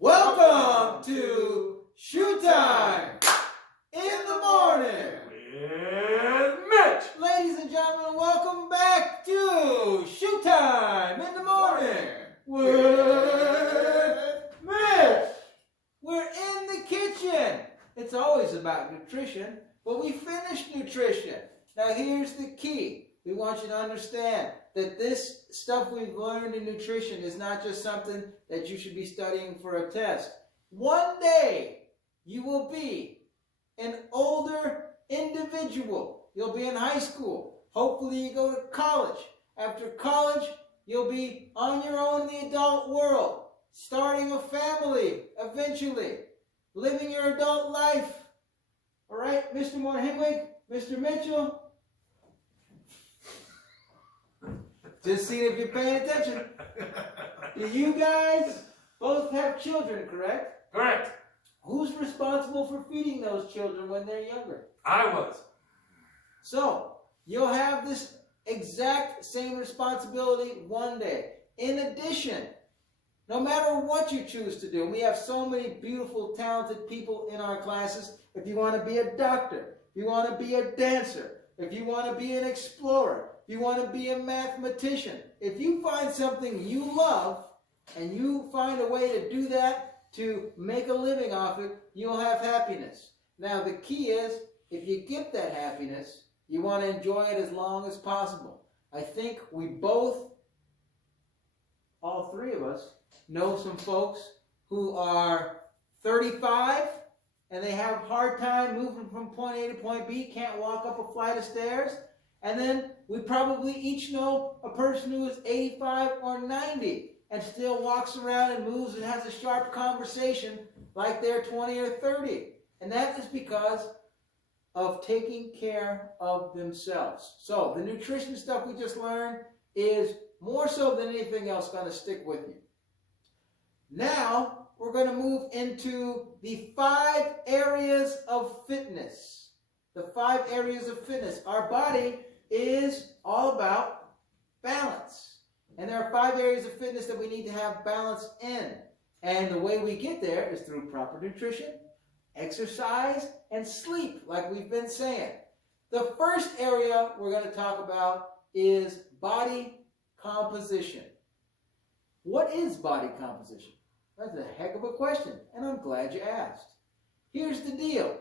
Welcome to Shoe Time in the Morning with Mitch. Ladies and gentlemen, welcome back to Shoe Time in the Morning with Mitch. We're in the kitchen. It's always about nutrition, but we finished nutrition. Now here's the key. We want you to understand that this stuff we've learned in nutrition is not just something that you should be studying for a test. One day, you will be an older individual. You'll be in high school. Hopefully you go to college. After college, you'll be on your own in the adult world, starting a family eventually, living your adult life. All right, Mr. Moore-Hemwig, Mr. Mitchell, just seeing if you're paying attention. Do you guys both have children, correct? Correct. Who's responsible for feeding those children when they're younger? I was. So, you'll have this exact same responsibility one day. In addition, no matter what you choose to do, and we have so many beautiful, talented people in our classes. If you want to be a doctor, if you want to be a dancer, if you want to be an explorer, if you want to be a mathematician, if you find something you love and you find a way to do that to make a living off it, you'll have happiness. Now the key is, if you get that happiness, you want to enjoy it as long as possible. I think we both, all three of us, know some folks who are 35 and they have a hard time moving from point A to point B, can't walk up a flight of stairs. And then we probably each know a person who is 85 or 90 and still walks around and moves and has a sharp conversation like they're 20 or 30. And that is because of taking care of themselves. So the nutrition stuff we just learned is more so than anything else going to stick with you. Now we're going to move into the 5 areas of fitness. The 5 areas of fitness. Our body is all about balance. And there are 5 areas of fitness that we need to have balance in. And the way we get there is through proper nutrition, exercise, and sleep, like we've been saying. The first area we're going to talk about is body composition. What is body composition? That's a heck of a question, and I'm glad you asked. Here's the deal.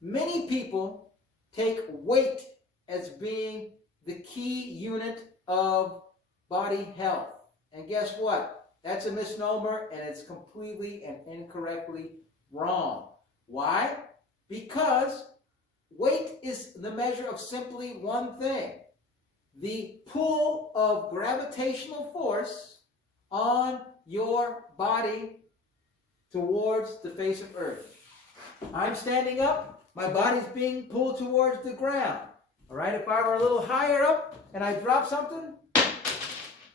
Many people take weight as being the key unit of body health. And guess what? That's a misnomer, and it's completely and incorrectly wrong. Why? Because weight is the measure of simply one thing: the pull of gravitational force on your body towards the face of Earth. I'm standing up, my body's being pulled towards the ground. All right, if I were a little higher up and I drop something,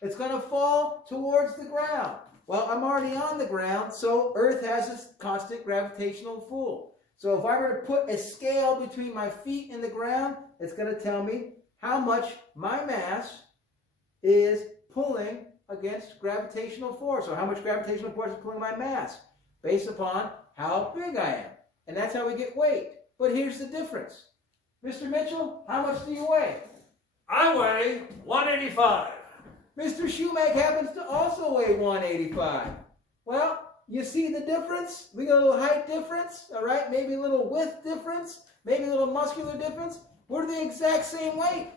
it's going to fall towards the ground. Well, I'm already on the ground, so Earth has this constant gravitational pull. So if I were to put a scale between my feet and the ground, it's going to tell me how much my mass is pulling against gravitational force, or how much gravitational force is pulling my mass, based upon how big I am. And that's how we get weight. But here's the difference. Mr. Mitchell, how much do you weigh? I weigh 185. Mr. Shoemake happens to also weigh 185. Well, you see the difference? We got a little height difference, all right? Maybe a little width difference, maybe a little muscular difference. We're the exact same weight.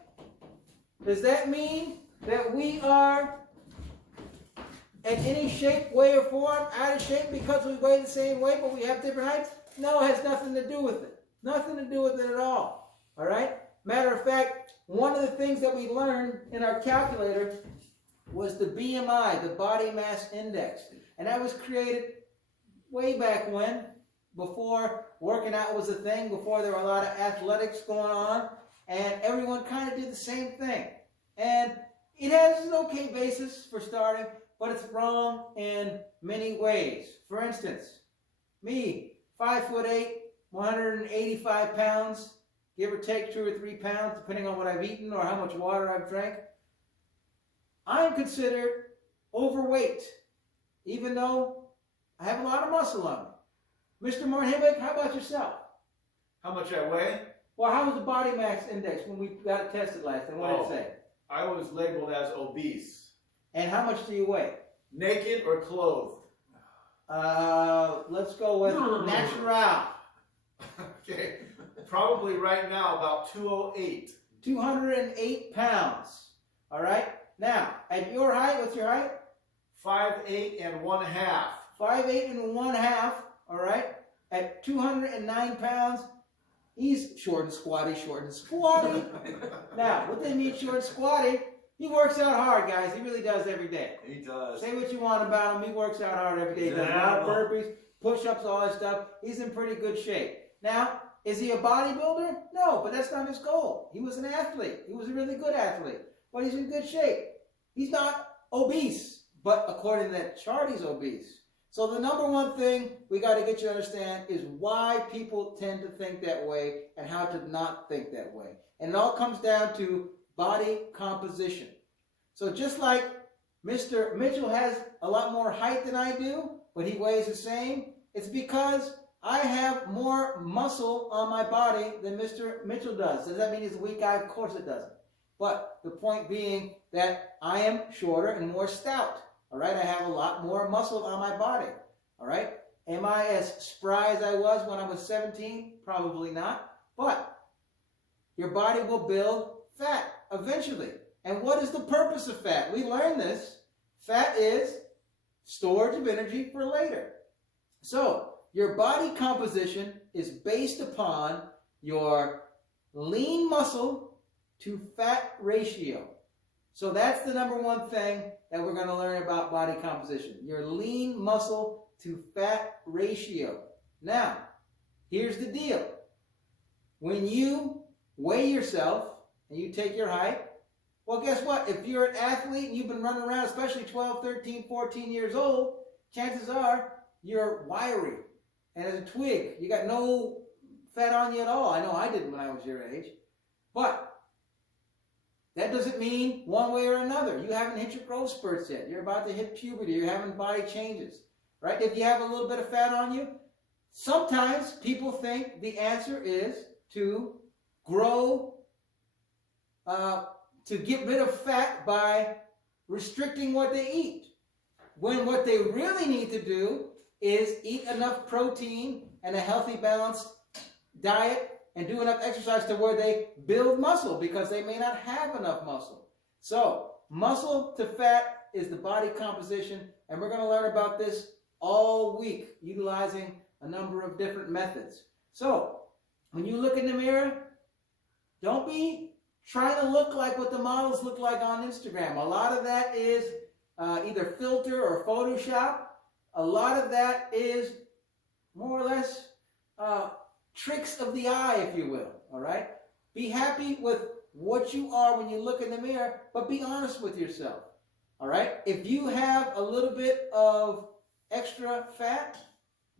Does that mean that we are in any shape, way, or form out of shape because we weigh the same weight but we have different heights? No, it has nothing to do with it. Nothing to do with it at all. All right? Matter of fact, one of the things that we learned in our calculator was the BMI, the body mass index. And that was created way back when, before working out was a thing, before there were a lot of athletics going on, and everyone kind of did the same thing. And it has an okay basis for starting, but it's wrong in many ways. For instance, me, 5'8", 185 pounds, give or take 2 or 3 pounds, depending on what I've eaten or how much water I've drank. I'm considered overweight, even though I have a lot of muscle on me. Mr. Marhimic, how about yourself? How much I weigh? Well, how was the body mass index when we got it tested last time? What did it say? I was labeled as obese. And how much do you weigh? Naked or clothed? Let's go with natural. Okay. Probably right now about 208. 208 pounds. All right. Now, at your height, what's your height? 5'8" and 1/2. 5'8" and 1/2. All right. At 209 pounds, he's short and squatty, short and squatty. Now, what they mean short and squatty? He works out hard, guys. He really does every day. He does. Say what you want about him. He works out hard every day. He does a lot of burpees, push-ups, all that stuff. He's in pretty good shape. Now, is he a bodybuilder? No, but that's not his goal. He was an athlete. He was a really good athlete. But he's in good shape. He's not obese, but according to that chart, he's obese. So the number one thing we got to get you to understand is why people tend to think that way and how to not think that way. And it all comes down to body composition. So just like Mr. Mitchell has a lot more height than I do, but he weighs the same, it's because I have more muscle on my body than Mr. Mitchell does. Does that mean he's a weak guy? Of course it doesn't. But the point being that I am shorter and more stout. All right, I have a lot more muscle on my body. All right, am I as spry as I was when I was 17? Probably not. But your body will build fat eventually. And what is the purpose of fat? We learned this. Fat is storage of energy for later. So your body composition is based upon your lean muscle to fat ratio. So that's the number one thing that we're going to learn about body composition. Your lean muscle to fat ratio. Now, here's the deal. When you weigh yourself and you take your height, well, guess what? If you're an athlete and you've been running around, especially 12, 13, 14 years old, chances are you're wiry. And as a twig, you got no fat on you at all. I know I didn't when I was your age. But that doesn't mean one way or another. You haven't hit your growth spurts yet. You're about to hit puberty. You're having body changes. Right? If you have a little bit of fat on you, sometimes people think the answer is to grow, to get rid of fat by restricting what they eat. When what they really need to do is eat enough protein and a healthy, balanced diet and do enough exercise to where they build muscle because they may not have enough muscle. So, muscle to fat is the body composition, and we're going to learn about this all week, utilizing a number of different methods. So, when you look in the mirror, don't be trying to look like what the models look like on Instagram. A lot of that is either filter or Photoshop. A lot of that is more or less tricks of the eye, if you will, all right? Be happy with what you are when you look in the mirror, but be honest with yourself, all right? If you have a little bit of extra fat,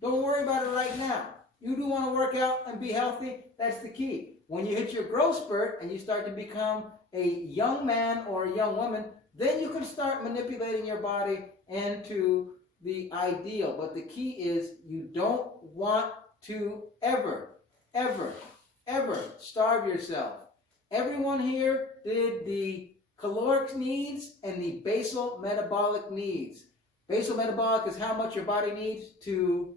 don't worry about it right now. You do want to work out and be healthy. That's the key. When you hit your growth spurt and you start to become a young man or a young woman, then you can start manipulating your body into the ideal. But the key is you don't want to ever starve yourself. Everyone here did the caloric needs and the basal metabolic needs. Basal metabolic is how much your body needs to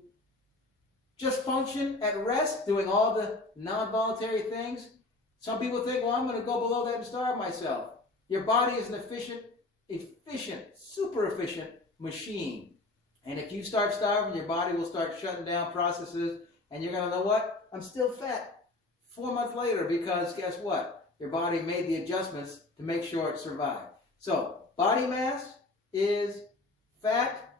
just function at rest, doing all the non-voluntary things. Some people think, well, I'm going to go below that and starve myself. Your body is an efficient, super efficient machine. And if you start starving, your body will start shutting down processes, and you're going to know what? I'm still fat 4 months later because guess what? Your body made the adjustments to make sure it survived. So body mass is fat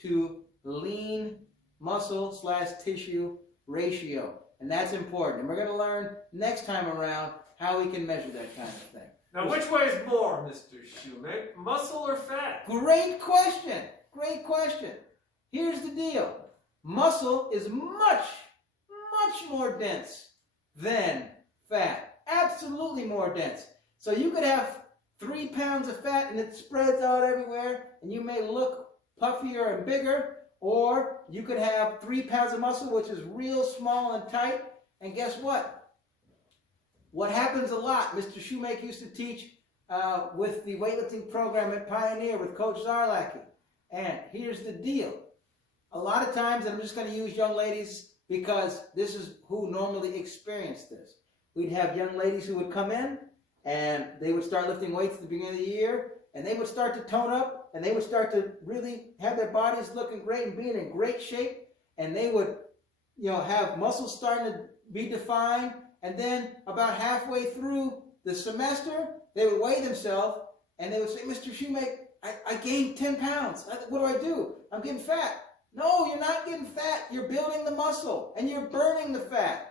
to lean muscle / tissue ratio. And that's important. And we're going to learn next time around how we can measure that kind of thing. Now, which weighs more, Mr. Shoemaker? Muscle or fat? Great question. Great question. Here's the deal. Muscle is much more dense than fat. Absolutely more dense. So you could have 3 pounds of fat and it spreads out everywhere and you may look puffier and bigger, Or you could have 3 pounds of muscle, which is real small and tight. And guess what? What happens a lot, Mr. Shoemake used to teach with the weightlifting program at Pioneer with Coach Zarlacki. And here's the deal. A lot of times, and I'm just going to use young ladies because this is who normally experience this. We'd have young ladies who would come in and they would start lifting weights at the beginning of the year, and they would start to tone up, and they would start to really have their bodies looking great and being in great shape, and they would, have muscles starting to be defined, and then about halfway through the semester, they would weigh themselves, and they would say, Mr. Shoemake, I gained 10 pounds. What do? I'm getting fat. No, you're not getting fat. You're building the muscle, and you're burning the fat.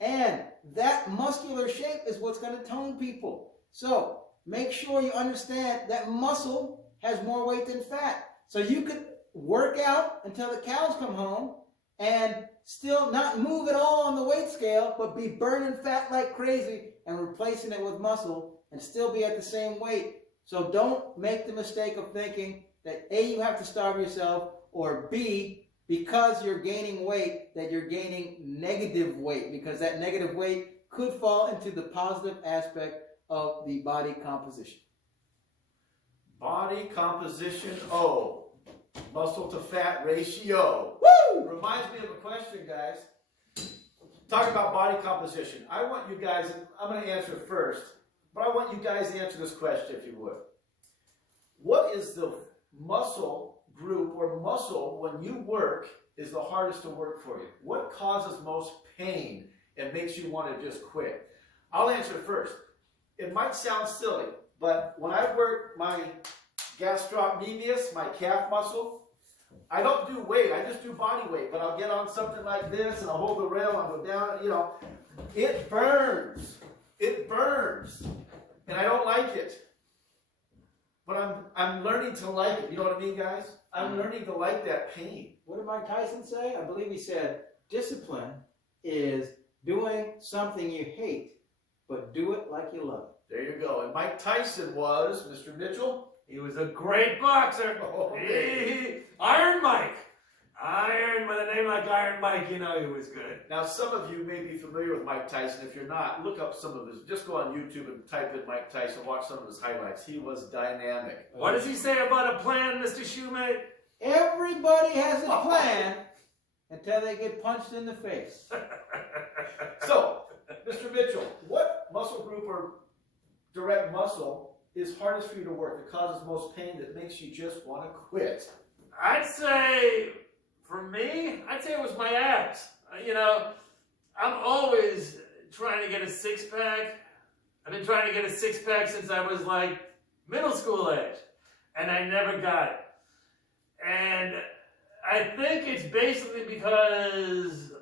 And that muscular shape is what's going to tone people. So make sure you understand that muscle has more weight than fat. So you could work out until the cows come home and still not move at all on the weight scale, but be burning fat like crazy and replacing it with muscle and still be at the same weight. So don't make the mistake of thinking that A, you have to starve yourself, or B, because you're gaining weight, that you're gaining negative weight, because that negative weight could fall into the positive aspect of the body composition. Body composition O. Muscle to fat ratio. Woo! Reminds me of a question, guys. Talking about body composition. I want you guys, I'm going to answer first, but I want you guys to answer this question if you would. What is the muscle group or muscle when you work is the hardest to work for you? What causes most pain and makes you want to just quit? I'll answer first. It might sound silly, but when I work my gastrocnemius, my calf muscle, I don't do weight, I just do body weight, but I'll get on something like this and I'll hold the rail, I'll go down, it burns. It burns. And I don't like it. But I'm learning to like it. You know what I mean, guys? I'm learning to like that pain. What did Mike Tyson say? I believe he said, discipline is doing something you hate, but do it like you love it. There you go. And Mike Tyson was, Mr. Mitchell? He was a great boxer. Iron Mike. With a name like Iron Mike, he was good. Now, some of you may be familiar with Mike Tyson. If you're not, look up some of his. Just go on YouTube and type in Mike Tyson. Watch some of his highlights. He was dynamic. What does he say about a plan, Mr. Shoemake? Everybody has a plan until they get punched in the face. So, Mr. Mitchell, what muscle group or direct muscle is hardest for you to work, that causes most pain, that makes you just want to quit? I'd say, for me, it was my abs. I'm always trying to get a six-pack. I've been trying to get a six-pack since I was like middle school age, and I never got it. And I think it's basically because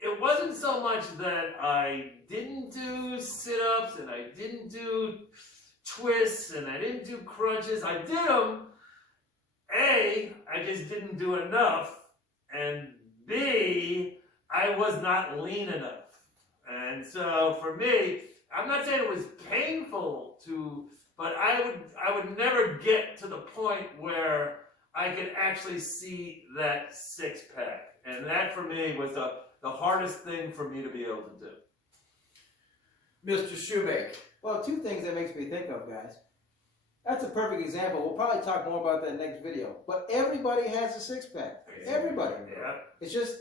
it wasn't so much that I didn't do sit-ups and I didn't do twists and I didn't do crunches. I did them. A, I just didn't do enough, and B, I was not lean enough. And so for me, I'm not saying it was painful but I would never get to the point where I could actually see that six-pack. And that for me was the hardest thing for me to be able to do. Mr. Shoemake. Well, 2 things that makes me think of, guys. That's a perfect example. We'll probably talk more about that next video. But everybody has a six-pack. Everybody. Yeah. It's just,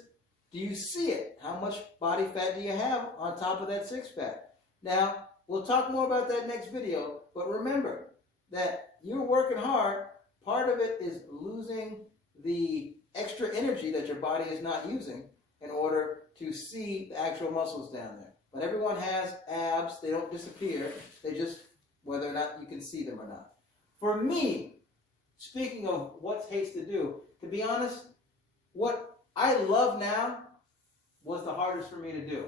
do you see it? How much body fat do you have on top of that six-pack? Now, we'll talk more about that next video. But remember that you're working hard. Part of it is losing the extra energy that your body is not using in order to see the actual muscles down there. But everyone has abs. They don't disappear. They just, whether or not you can see them or not. For me, speaking of what hates to do, to be honest, what I love now was the hardest for me to do.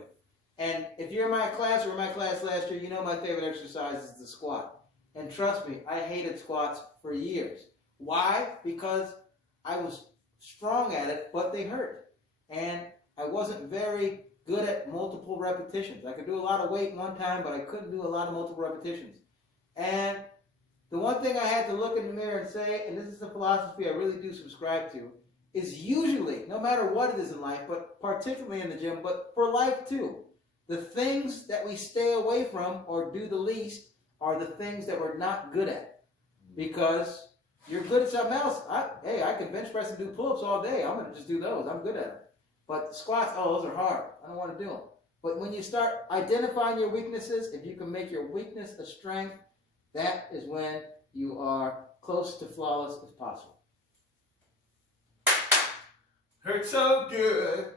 And if you're in my class or in my class last year, you know my favorite exercise is the squat. And trust me, I hated squats for years. Why? Because I was strong at it, but they hurt. And I wasn't very good at multiple repetitions. I could do a lot of weight one time, but I couldn't do a lot of multiple repetitions. And the one thing I had to look in the mirror and say, and this is the philosophy I really do subscribe to, is usually, no matter what it is in life, but particularly in the gym, but for life too, the things that we stay away from or do the least are the things that we're not good at. Because you're good at something else. Hey, I can bench press and do pull-ups all day. I'm going to just do those. I'm good at them. But squats, oh, those are hard. I don't want to do them. But when you start identifying your weaknesses, if you can make your weakness a strength, that is when you are close to flawless as possible. Hurts so good.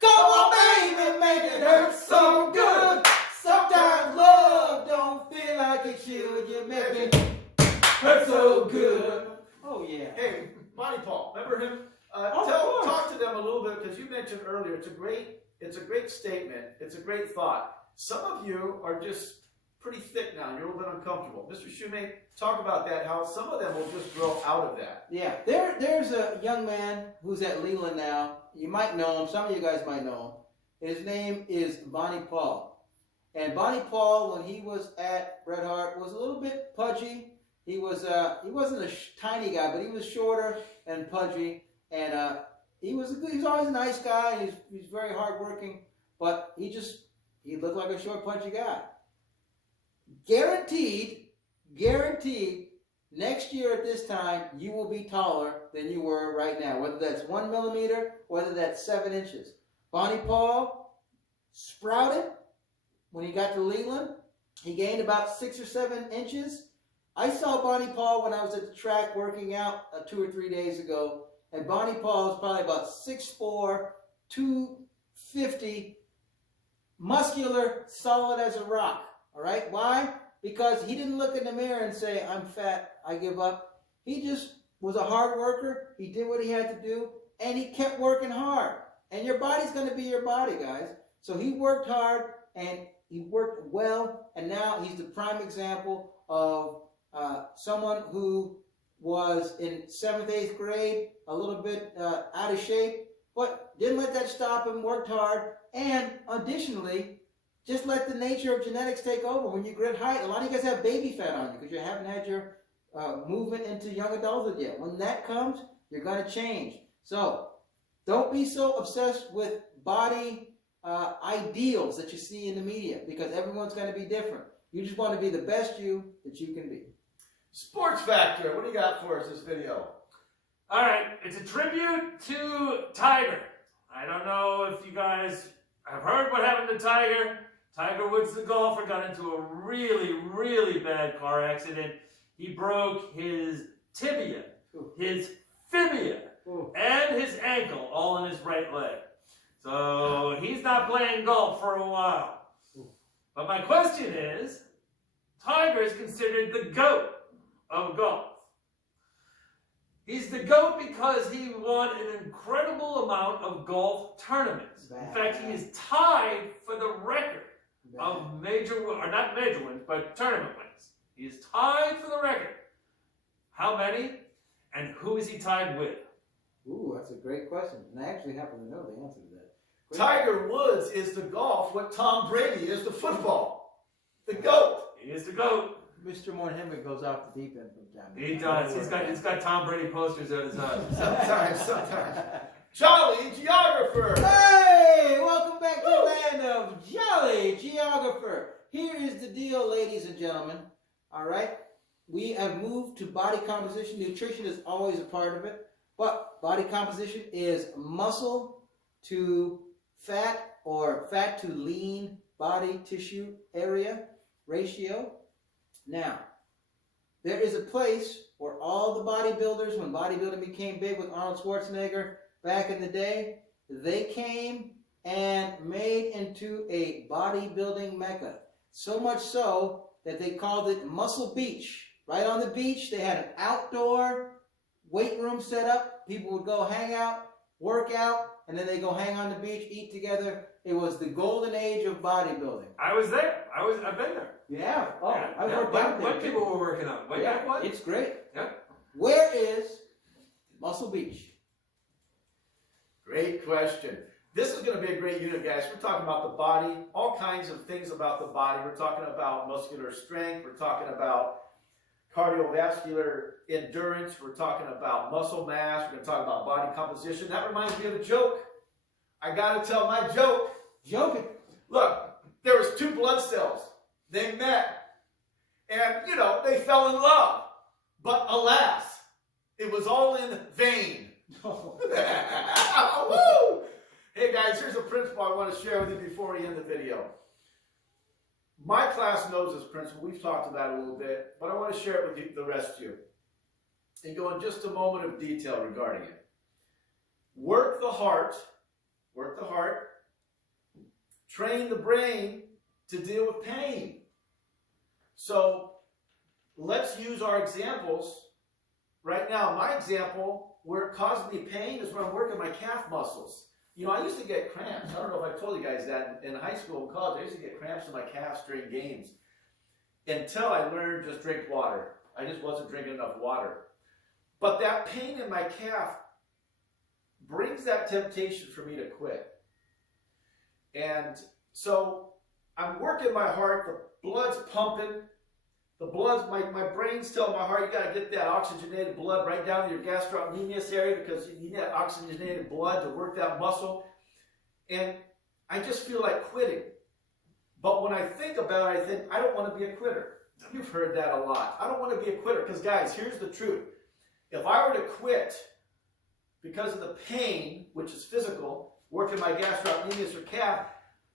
Come on, baby, make it hurt so good. Sometimes love don't feel like it should. You make it hurt so good. Oh, yeah. Hey, Monty Paul, remember him? Talk to them a little bit, because you mentioned earlier, it's a great statement. It's a great thought. Some of you are just pretty thick now. You're a little bit uncomfortable. Mr. Shoemate, talk about that, how some of them will just grow out of that. Yeah, there's a young man who's at Leland now. You might know him. Some of you guys might know him. His name is Bonnie Paul. And Bonnie Paul, when he was at Bret Hart, was a little bit pudgy. He wasn't a tiny guy, but he was shorter and pudgy. And he was always a nice guy. He's very hardworking, but he looked like a short, pudgy guy. Guaranteed, next year at this time, you will be taller than you were right now, whether that's 1 millimeter, whether that's 7 inches. Bonnie Paul sprouted when he got to Leland. He gained about 6 or 7 inches. I saw Bonnie Paul when I was at the track working out 2 or 3 days ago, and Bonnie Paul is probably about 6'4", 250, muscular, solid as a rock. All right? Why? Because he didn't look in the mirror and say, I'm fat, I give up. He just was a hard worker. He did what he had to do, and he kept working hard. And your body's going to be your body, guys. So he worked hard, and he worked well, and now he's the prime example of someone who was in 7th, 8th grade, a little bit out of shape, but didn't let that stop him, worked hard, and additionally, just let the nature of genetics take over. When you get height, a lot of you guys have baby fat on you because you haven't had your movement into young adulthood yet. When that comes, you're going to change. So don't be so obsessed with body ideals that you see in the media, because everyone's going to be different. You just want to be the best you that you can be. Sports Factor, what do you got for us this video? All right, it's a tribute to Tiger. I don't know if you guys have heard what happened to Tiger. Tiger Woods, the golfer, got into a really, really bad car accident. He broke his tibia, his fibia, and his ankle, all in his right leg. So he's not playing golf for a while. But my question is, Tiger is considered the GOAT of golf. He's the GOAT because he won an incredible amount of golf tournaments. In fact, he is tied for the record of not major wins, but tournament wins. He is tied for the record. How many? And who is he tied with? Ooh, that's a great question. And I actually happen to know the answer to that. Great. Tiger Woods is the golf what Tom Brady is the football. The GOAT. He is the GOAT. Mr. Moorhead goes off the deep end from time to time. He does. He's got Tom Brady posters at his house. Sometimes. Jolly Geographer. Hey, welcome back to the land of Jolly Geographer. Here is the deal, ladies and gentlemen. All right, we have moved to body composition. Nutrition is always a part of it, but body composition is muscle to fat or fat to lean body tissue area ratio. Now, there is a place where all the bodybuilders, when bodybuilding became big with Arnold Schwarzenegger back in the day, they came and made into a bodybuilding mecca. So much so that they called it Muscle Beach. Right on the beach, they had an outdoor weight room set up. People would go hang out, work out, and then they go hang on the beach, eat together. It was the golden age of bodybuilding. I was there. I've been there. Yeah. Oh, yeah. I've worked out there. What people were working on? Way back when? It's great. Yeah. Where is Muscle Beach? Great question. This is going to be a great unit, guys. We're talking about the body, all kinds of things about the body. We're talking about muscular strength. We're talking about cardiovascular endurance. We're talking about muscle mass. We're going to talk about body composition. That reminds me of a joke. I got to tell my joke. Joking. Look, there was two blood cells. They met. And, you know, they fell in love. But alas, it was all in vain. Woo! Hey guys, here's a principle I want to share with you before we end the video. My class knows this principle. We've talked about it a little bit, but I want to share it with you, the rest of you, and go in just a moment of detail regarding it. Work the heart, train the brain to deal with pain. So let's use our examples. Right now, my example, where it causes me pain is when I'm working my calf muscles. You know, I used to get cramps. I don't know if I told you guys that in high school and college. I used to get cramps in my calves during games until I learned just drink water. I just wasn't drinking enough water. But that pain in my calf brings that temptation for me to quit. And so I'm working my heart. The blood's pumping. The blood's, my brain's telling my heart, you got to get that oxygenated blood right down to your gastrocnemius area because you need that oxygenated blood to work that muscle. And I just feel like quitting. But when I think about it, I think, I don't want to be a quitter. You've heard that a lot. I don't want to be a quitter because, guys, here's the truth. If I were to quit because of the pain, which is physical, working my gastrocnemius or calf,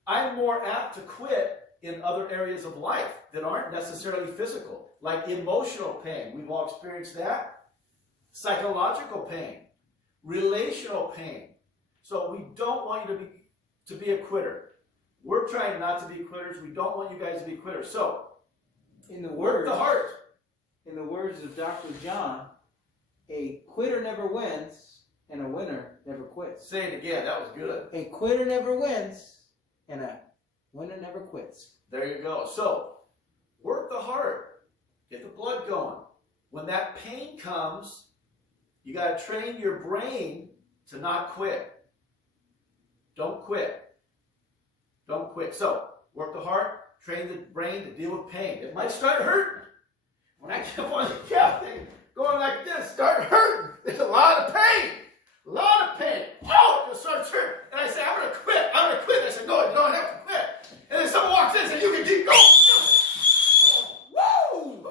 I'm more apt to quit in other areas of life that aren't necessarily physical, like emotional pain. We've all experienced that. Psychological pain, relational pain. So we don't want you to be a quitter. We're trying not to be quitters. We don't want you guys to be quitters. So, work the heart. In the words of Dr. John, a quitter never wins and a winner never quits. Say it again. That was good. A quitter never wins and a winner never quits. There you go. So, work the heart. Get the blood going. When that pain comes, you got to train your brain to not quit. Don't quit. Don't quit. So, work the heart, train the brain to deal with pain. It might start hurting. When I kept on going like this, start hurting. There's a lot of pain. A lot of pain. Oh, it just starts hurting. And I say, I'm going to quit. I'm going to quit. I said, no, you don't have to quit. And then someone walks in and says, you can keep going. Woo!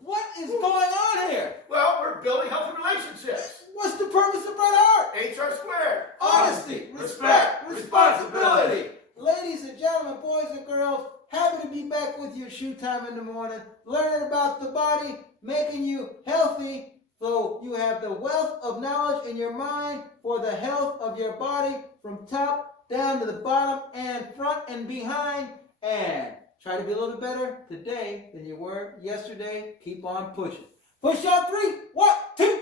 What is going on here? Well, we're building healthy relationships. What's the purpose of Red Heart? HR squared. Honesty, respect, responsibility. Ladies and gentlemen, boys and girls, happy to be back with you at Shoe Time in the morning, learning about the body, making you healthy so you have the wealth of knowledge in your mind for the health of your body from top down to the bottom and front and behind, and try to be a little better today than you were yesterday. Keep on pushing. Push on 3. 1, 2.